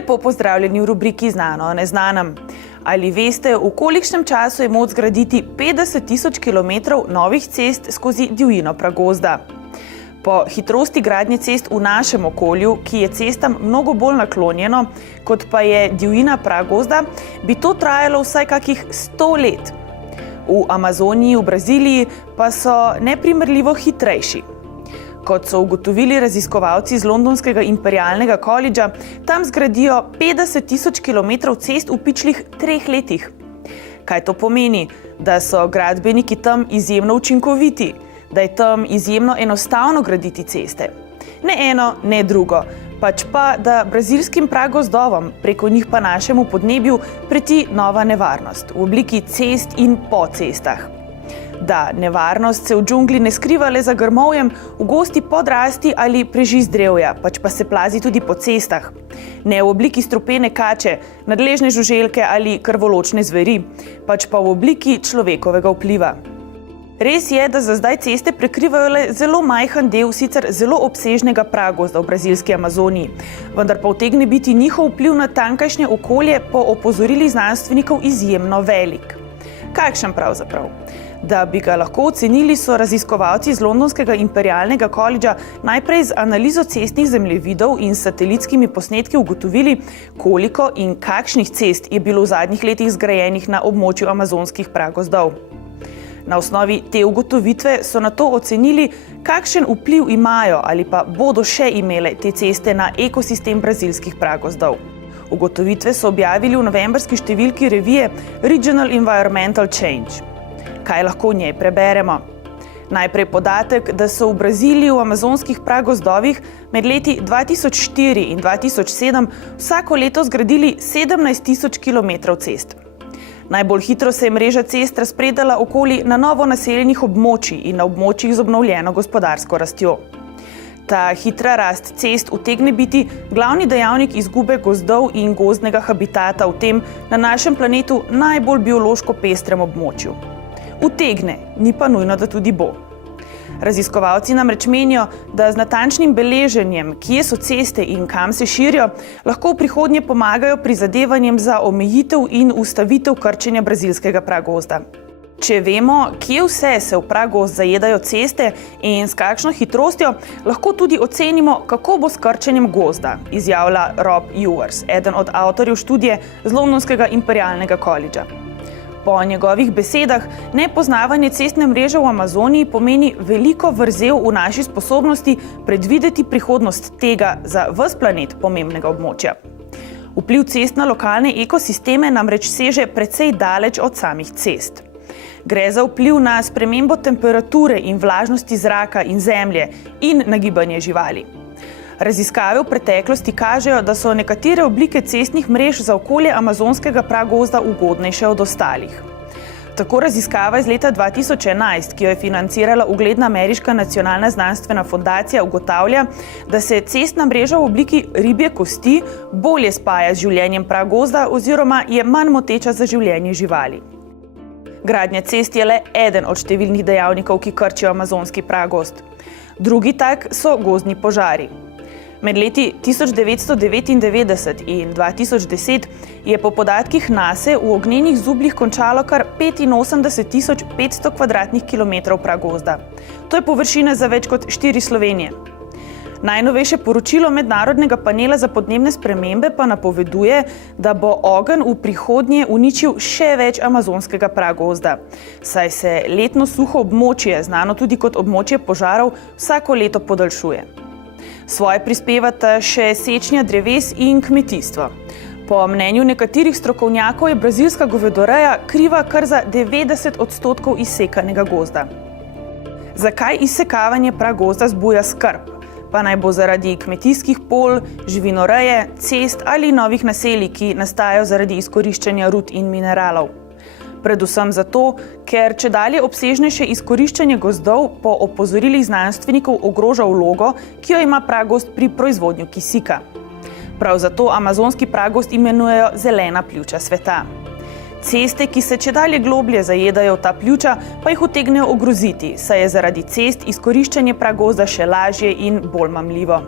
Lepo pozdravljeni v rubriki Znano o neznanem. Ali veste, v kolikšnem času je moč zgraditi 50 tisoč kilometrov novih cest skozi divjino pragozda? Po hitrosti gradnje cest v našem okolju, ki je cestam mnogo bolj naklonjeno, kot pa je divjina pragozda, bi to trajalo vsaj kakih 100 let. V Amazoniji, v Braziliji pa so neprimerljivo hitrejši. Kot so ugotovili raziskovalci z Londonskega imperialnega kolidža, tam zgradijo 50 tisoč kilometrov cest v pičlih 3 letih. Kaj to pomeni? Da so gradbeniki tam izjemno učinkoviti, da je tam izjemno enostavno graditi ceste. Ne eno, ne drugo, pač pa, da brazilskim pragozdovom, preko njih pa našemu podnebju, preti nova nevarnost v obliki cest in po cestah. Da, nevarnost se v džungli ne skriva le za grmovjem, v gosti podrasti ali prežiz drevja, pač pa se plazi tudi po cestah. Ne v obliki strupene kače, nadležne žuželke ali krvoločne zveri, pač pa v obliki človekovega vpliva. Res je, da za zdaj ceste prekrivajo le zelo majhen del sicer zelo obsežnega pragozda v brazilski Amazoniji, vendar pa utegne biti njihov vpliv na tamkajšnje okolje po opozorilih znanstvenikov izjemno velik. Kakšen pravzaprav? Da bi ga lahko ocenili, so raziskovalci z Londonskega imperialnega kolidža najprej z analizo cestnih zemljevidov in satelitskimi posnetki ugotovili, koliko in kakšnih cest je bilo v zadnjih letih zgrajenih na območju amazonskih pragozdov. Na osnovi te ugotovitve so nato ocenili, kakšen vpliv imajo ali pa bodo še imele te ceste na ekosistem brazilskih pragozdov. Ugotovitve so objavili v novembrski številki revije Regional Environmental Change. Kaj lahko v njej preberemo? Najprej podatek, da so v Braziliji v amazonskih pragozdovih med leti 2004 in 2007 vsako leto zgradili 17 tisoč kilometrov cest. Najbolj hitro se je mreža cest razpredala okoli na novo naseljenih območij in na območjih z obnovljeno gospodarsko rastjo. Ta hitra rast cest utegne biti glavni dejavnik izgube gozdov in gozdnega habitata v tem na našem planetu najbolj biološko pestrem območju. Utegne, ni pa nujno, da tudi bo. Raziskovalci namreč menijo, da z natančnim beleženjem, kje so ceste in kam se širijo, lahko v prihodnje pomagajo prizadevanjem za omejitev in ustavitev krčenja brazilskega pragozda. Če vemo, kje vse se v pragozd zajedajo ceste in s kakšno hitrostjo, lahko tudi ocenimo, kako bo s krčenjem gozda, izjavlja Rob Ewers, eden od avtorjev študije z Londonskega imperialnega kolidža. Po njegovih besedah, nepoznavanje cestne mreže v Amazoniji pomeni veliko vrzel v naši sposobnosti predvideti prihodnost tega za ves planet pomembnega območja. Vpliv cest na lokalne ekosisteme namreč seže precej daleč od samih cest. Gre za vpliv na spremembo temperature in vlažnosti zraka in zemlje in na gibanje živali. Raziskave v preteklosti kažejo, da so nekatere oblike cestnih mrež za okolje amazonskega pragozda ugodnejše od ostalih. Tako raziskava iz leta 2011, ki jo je financirala ugledna ameriška nacionalna znanstvena fundacija, ugotavlja, da se cestna mreža v obliki ribje kosti bolje spaja z življenjem pragozda oziroma je manj moteča za življenje živali. Gradnja cest je le eden od številnih dejavnikov, ki krčijo amazonski pragozd. Drugi tak so gozdni požari. Med leti 1999 in 2010 je po podatkih NASA v ognjenih zubljih končalo kar 85.500 kvadratnih kilometrov pragozda. To je površina za več kot 4 Slovenije. Najnovejše poročilo Mednarodnega panela za podnebne spremembe pa napoveduje, da bo ogenj v prihodnje uničil še več amazonskega pragozda, saj se letno suho območje, znano tudi kot območje požarov, vsako leto podaljšuje. Svoje prispevata še sečnja dreves in kmetijstvo. Po mnenju nekaterih strokovnjakov je brazilska govedoreja kriva kar za 90% izsekanega gozda. Zakaj izsekavanje pragozda zbuja skrb? Pa naj bo zaradi kmetijskih polj, živinoreje, cest ali novih naselij, ki nastajajo zaradi izkoriščanja rud in mineralov. Predvsem zato, ker čedalje obsežnejše izkoriščanje gozdov po opozorilih znanstvenikov ogroža vlogo, ki jo ima pragozd pri proizvodnju kisika. Prav zato amazonski pragozd imenujejo zelena pljuča sveta. Ceste, ki se čedalje globlje zajedajo v ta pljuča, pa jih utegnejo ogroziti, saj je zaradi cest izkoriščanje pragozda še lažje in bolj mamljivo.